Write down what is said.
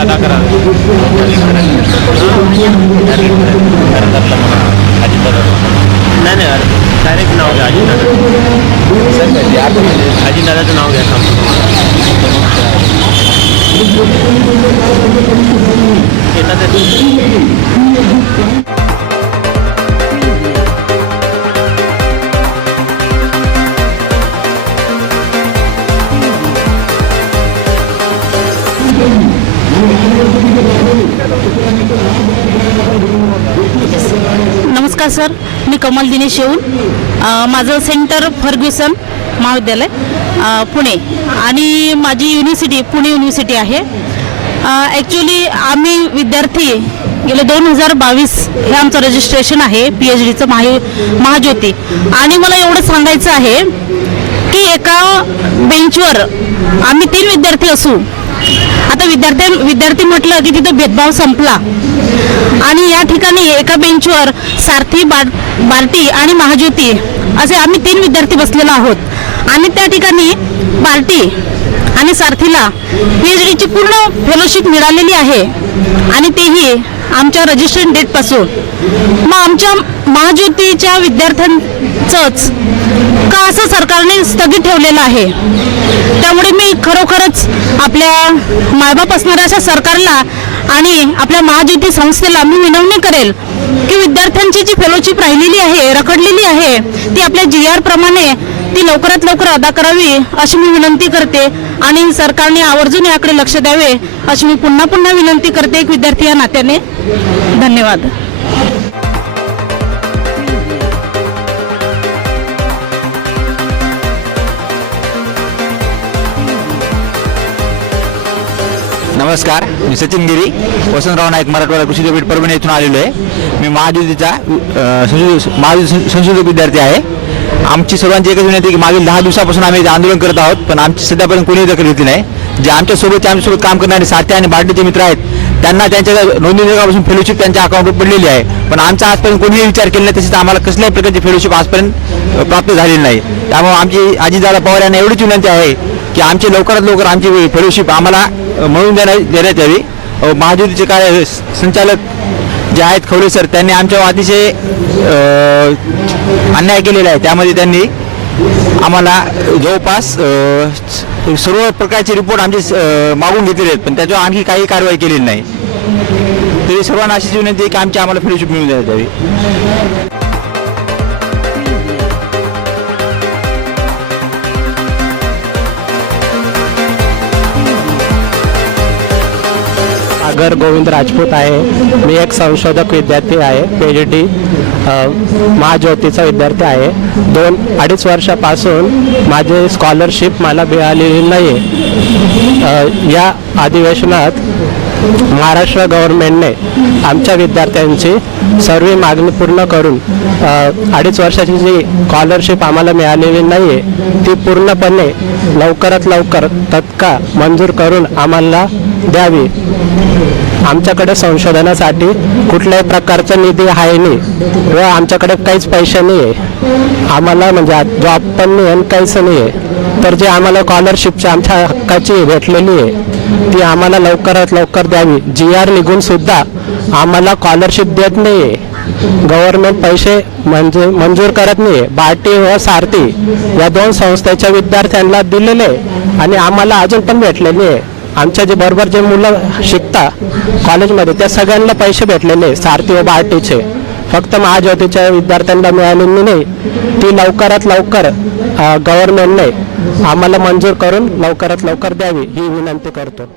अदा करावे नाही नाही डायरेक्ट नाव घ्या अजितदादा. अजितदादाचं नाव घ्या सांगतो येतात नमस्कार सर. मी कमल दिनेश येऊन माझं सेंटर फर्ग्युसन महाविद्यालय पुणे. आणि माझी युनिव्हर्सिटी पुणे युनिव्हर्सिटी आहे. ॲक्च्युली आम्ही विद्यार्थी गेले दोन हजार बावीस हे आमचं रजिस्ट्रेशन आहे पी एच डीचं महा महाज्योती. आणि मला एवढं सांगायचं आहे की एका बेंचवर आम्ही तीन विद्यार्थी असू आता विद्यार्थी विद्यार्थी म्हटलं की तिथं भेदभाव संपला. आणि या ठिकाणी एका बेंचवर सारथी बार बार्टी आणि महाज्योती असे आम्ही तीन विद्यार्थी बसलेलो आहोत. आणि त्या ठिकाणी बार्टी आणि सारथीला पीएचडीची डीची पूर्ण फेलोशिप मिळालेली आहे. आणि तेही आमच्या रजिस्ट्रेशन डेटपासून मग आमच्या महाज्योतीच्या विद्यार्थ्यांचंच का असं सरकारने स्थगित ठेवलेलं आहे? त्यामुळे मी खरोखरच आपल्या मायबाप असणाऱ्या अशा सरकारला आणि आपल्या महाज्योती संस्थेला मी विनवणी करेल की विद्यार्थ्यांची जी फेलोशिप राहिलेली आहे रखडलेली आहे ती आपल्या जी आर प्रमाणे ती लवकरात लवकर अदा करावी अशी मी विनंती करते आणि सरकारने आवर्जून याकडे लक्ष द्यावे अशी मी पुन्हा पुन्हा विनंती करते एक विद्यार्थी या नात्याने. धन्यवाद. नमस्कार मी सचिन गिरी. वसंतराव नाईक मराठवाडा कृषी विद्यापीठ परभणी येथून आलेलो आहे. मी महाज्योतीचा अ, संशोधक संशोधक विद्यार्थी आहे. आमची सर्वांची एकच विनंती की मागील दहा दिवसापासून आम्ही आंदोलन करत आहोत पण आमची सध्यापर्यंत कोणीही दखल घेतली नाही. जे आमच्यासोबत आमच्यासोबत काम करणारे साथी आणि बाटलीचे मित्र आहेत त्यांना त्यांच्या नोंदणी जगापासून फेलोशिप त्यांच्या अकाउंटवर पडलेली आहे. पण आमचा आजपर्यंत कोणीही विचार केला नाही तसेच आम्हाला कसल्याही प्रकारची फेलोशिप आजपर्यंत प्राप्त झालेली नाही. त्यामुळे आमची अजितदादा पवार यांना एवढीच विनंती आहे की आमची लवकरात लवकर आमची फेलोशिप आम्हाला म्हणून मिळवून देण्या देण्यात यावी. अ, महाज्योतीचे काय संचालक जे आहेत खवले सर त्यांनी आमच्या अतिशय अन्याय केलेला आहे. त्यामध्ये त्यांनी आम्हाला जवळपास सर्व प्रकारचे रिपोर्ट आमचे मागून घेतलेले आहेत. पण त्याच्यावर आणखी काही कारवाई केलेली नाही. तरी सर्वांना अशीच विनंती आहे की आमची आम्हाला फेलोशिप मिळून द्यावी सागर गोविंद राजपूत आहे. मी एक संशोधक विद्यार्थी आहे. पी एच डी महाज्योतीचा विद्यार्थी आहे. दोन अडीच वर्षापासून माझे स्कॉलरशिप मला मिळालेली नाही आहे या अधिवेशनात महाराष्ट्र गव्हर्नमेंटने आमच्या विद्यार्थ्यांची सर्व मागणी पूर्ण करून अडीच वर्षाची जी स्कॉलरशिप आम्हाला मिळालेली नाही आहे ती पूर्णपणे लवकरात लवकर तत्काळ मंजूर करून आम्हाला द्यावी. आमच्याकडे संशोधनासाठी कुठल्याही प्रकारचा निधी आहे नाही. व आमच्याकडे काहीच पैसे नाही आहे. आम्हाला म्हणजे जॉब पण नाही आणि काहीच नाही आहे. तर जे आम्हाला स्कॉलरशिपची आमच्या हक्काची भेटलेली आहे ती आम्हाला लवकरात लवकर द्यावी. जी आर निघून सुद्धा आम्हाला स्कॉलरशिप देत नाही आहे. गव्हर्नमेंट पैसे म्हणजे मंजूर करत नाही बार्टी व सारथी या दोन संस्थेच्या विद्यार्थ्यांना दिलेले आहे आणि आम्हाला अजून पण भेटलेले आहे. आमच्या जे बरोबर जे मुलं शिकता कॉलेजमध्ये त्या सगळ्यांना पैसे भेटलेले सारथी व बार्टीचे फक्त महाज्योतीच्या विद्यार्थ्यांना मिळालेली नाही. ती लवकरात लवकर गव्हर्नमेंटने आम्हाला मंजूर करून लवकरात लवकर द्यावी ही विनंती करतो.